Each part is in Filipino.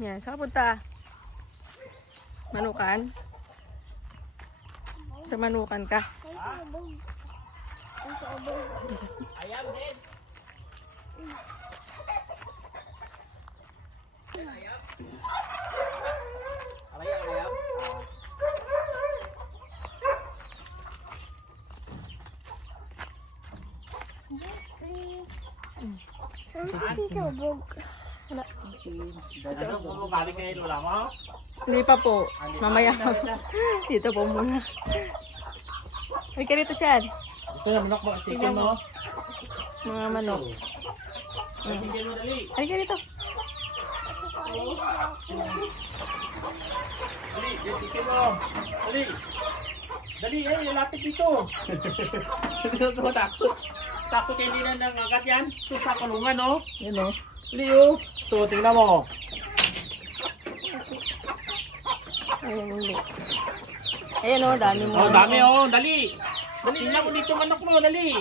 Yan, saan ka punta? Manukan? Sa manukan ka? Ayam din. Ayam. Ano mo galing kay lola mo? Hindi pa po. Mamaya. Dito po muna. Ay, ka dito, Chad. Ito na manok mo, chicken mo. Mga manok. Chicken mo dali. Ay, ka dito. Dali, yung chicken mo. Dali. Dali, lapit dito. Dito takot. Takot hindi na nangagat yan. Ito sa kulungan, no? Yan, no? Dali, oh. Ito, tingnan mo. Ayun, hindi. Ayan o, dami mo. Oh, dami, oh. Dali. Dali, tingnan mo dito manok mo. Dali.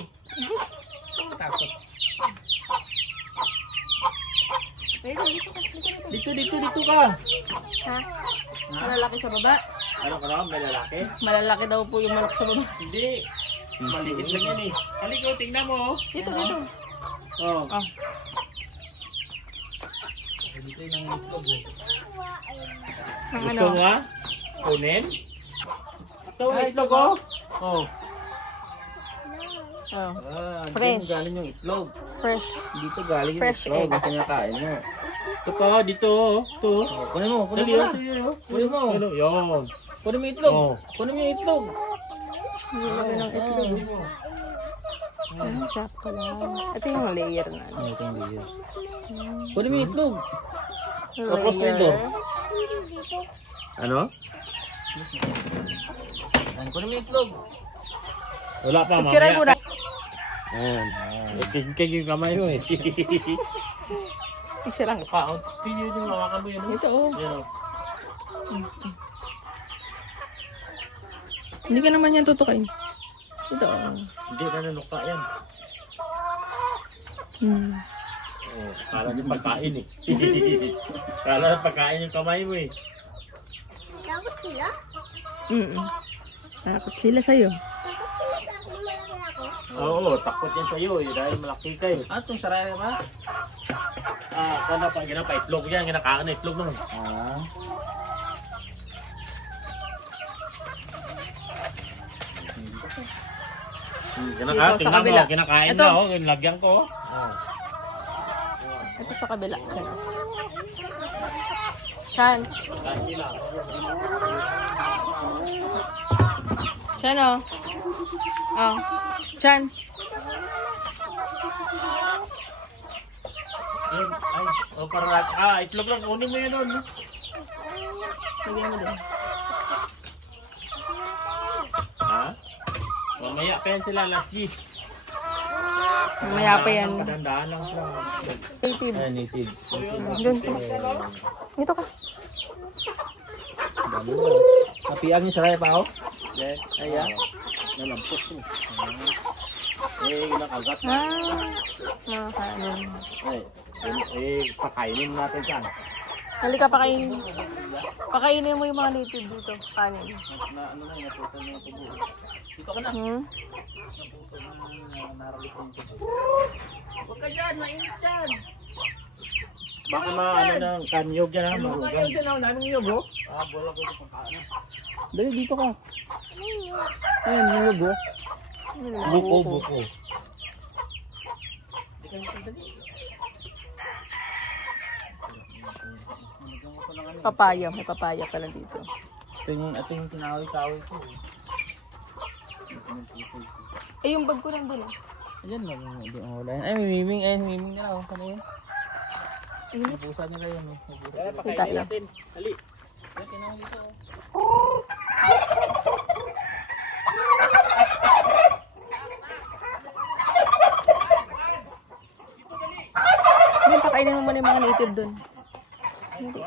Takot. Dito, dito ka. Dito, dito. Dito ka. Ha? Malalaki sa baba? Ano ka na? May lalaki? Malalaki daw po yung manok sa baba. Hindi. Maliit lang yan eh. Halika, oh, tingnan mo. Oh. Dito, dito. Oh. Oh. Dito yung itlog. Ang Gusto ano? mo ha? Kunin? Ito ang itlog oh. Oh. Oh. Fresh. Fresh. Galing yung itlog. Fresh. Dito galing yung Fresh itlog. egg. Ito kinakain mo. Ito pa, dito oh. Ito. Oh, kunin mo, kunin Dali mo oh. na. Kunin mo. Ano? Yun. Kunin mo yung itlog. Oh. Kunin mo yung itlog. Hindi laki ng itlog. Kunin mo. Ah, sakto lang. Ito yung layer na. ano. Ito yung layers. Kunin mo yung itlog. Tapos Layer. nito. Ano? Kunin mo yung itlog. Wala pa Picturean ko na. Ayan. Kikig yung kamay mo eh. Picture lang. Paot. Tingin yung hawakan mo yun. Oh. Ito oh. Ayan oh. Hindi ka naman yan tutukain. Ito oh. Hindi na nanuka yan. Hmm. Oh, kala niyo pagkain eh. Kala niyo pagkain yung kamay mo eh. Takot sila? Takot sila sa'yo. Takot sila sa akin malaki ako? Oo, takot yan sa'yo eh. Dahil malaki kayo. Ah, itong saraya ba? Kung pa ginapa itlog yan, ginakain na itlog nun. Ah. Dito, sa kabila. Kinakain Ito. na oh, lagyan ko. Oh. Ito sa kabila. Chan. Chan. Kain nila. Chan oh. Oh. Chan. Yun, ay, oh, para itlog lang, kunin mo yun nun. Lagyan mo din. Ha? Mamaya pa yan sila, last G. Mamaya pa yan. Padandaan lang sila. Native. Ay, native. Doon ka. Dito ka. Kapiang yung saraya pa ako? Yes. Ay, ah. Nalampot ko. Eh, nakagat. Mga kanin. Pakainin natin dyan. Halika, pakainin. Pakainin mo yung mga native dito. Kanin. Na, ano na, naputol na yung tubo. Dito ka na. Hmm? Naralis na yung tubo. Huwag ka dyan, mainit dyan. Baka ano ng kanyog yan ha, marugan. Namin yung yogo. Ah, bola ko sa pagkaan. Dali, dito ka. Ayan, yung yogo. Buko, buko. Papaya. May papaya pala dito. Ito yung tinaway-taway ko. Eh, yung bag ko nandun eh. Ayan, wala yan. Ay, may miming. Ay, miming na lang. Ano yun? Napusa nila yan. Eh, tayo. pakainin natin. Dali. Ay, tinawag dito. Hindi, pakainin mo muna yung mga native dun. Hindi.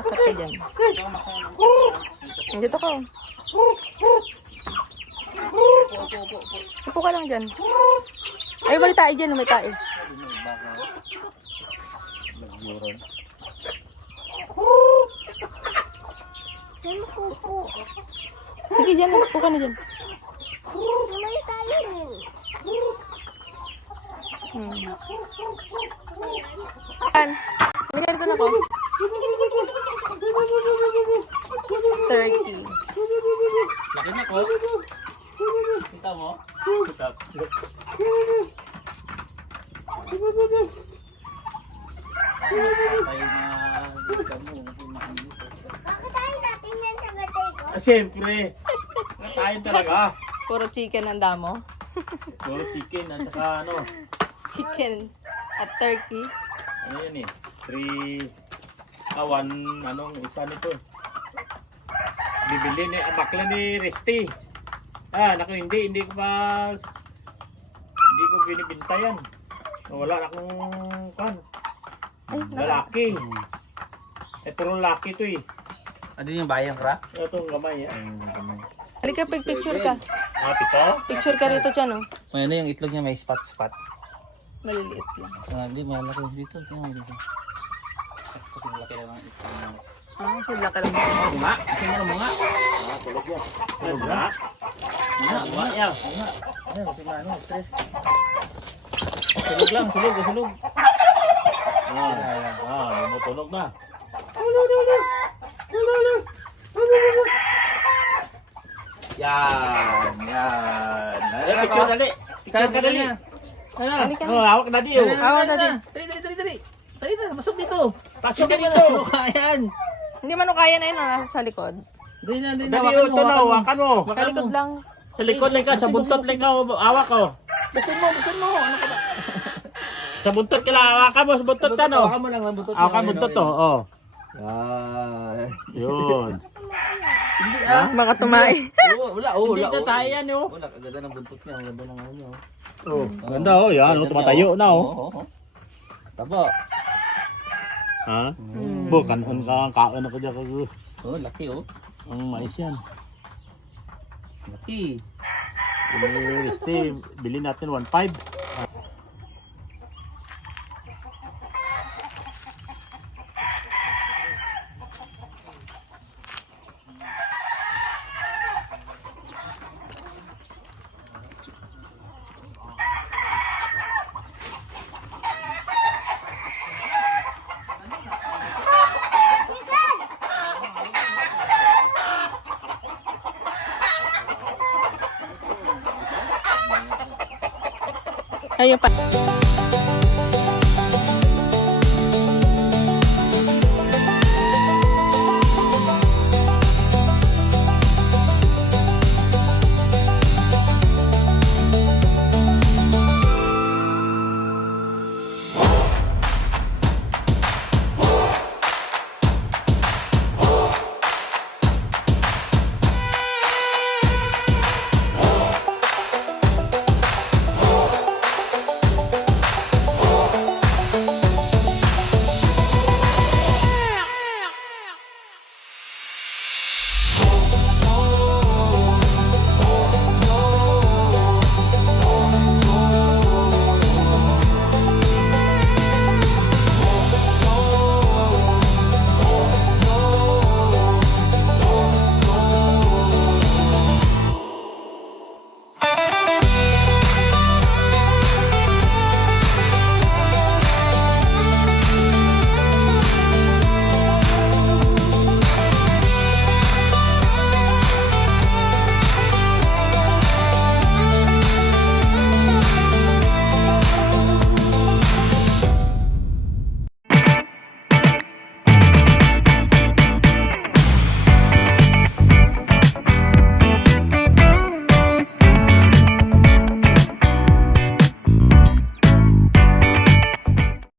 Akat ka dyan. Dito ka. Upo ka lang dyan. Ay, may tae dyan. May tae. Saan mo po? Sige dyan. Upo ka na dyan. May tayo rin. Yan. May dito na ko. 30. Laki na ko. Kita mo? Kita. Tayo na dito mo. Bakit tayo natin yan sa gatay ko? Siyempre. Nakain talaga. Puro chicken ang damo. Puro chicken at saka ano. Chicken at turkey. Ano yun eh? 1, anong isa nito. Bibili ni, bakla ni Resty. Naku, hindi ko pa, hindi ko binibinta yan. Wala na akong, Ay, lalaki. Puro lalaki to eh. Ano yung bayang ra? Itong gamay eh. halika, picture ka. Pito? Picture ka rito dyan, oh. Ano yung itlog niya may spot-spot? Maliliit lang. Hindi, malaki dito. Tingnan mo dito. Kasi malaki lang ang itlog niya. Sila ka lang. Bunga? Kasi mo mga. Tulog yan. Tulog na? Bunga yan. Bunga. Ano, kasi ano, stress. Sulog lang, sulog. Lumutunog na. Yan. Picture dali. Picture ka dali. Halika na. Hawak na di oh. Awa na din. Dali na, masok dito. Pasok ka Hindi dito. mo na yan. Hindi man kaya na yun, ah, sa likod. Dali na, Dali oh, ito na, hawakan mo. Sa likod lang. Sa likod lang ka, sa buntot lang ka, hawak ko. Buksan mo. Ano ka ba? Sa buntot ka lang, hawakan mo, sa buntot ka no. Hawakan mo lang ang buntot. Hawakan buntot to, oh. Yan. Yun. Hindi Mga tumay. Wala. Hindi na tayo yan oh. Wala, kaganda ng buntot niya. Ang ganda ng ano niya. Oh, ganda oh, yan, oh, tumatayo na oh. Oo. Taba. Ha? Bukan ka kain ako dyan kago. Oh, laki oh. Ang mais yan. Laki. Steve, bilhin natin 1.5. Ayun pa.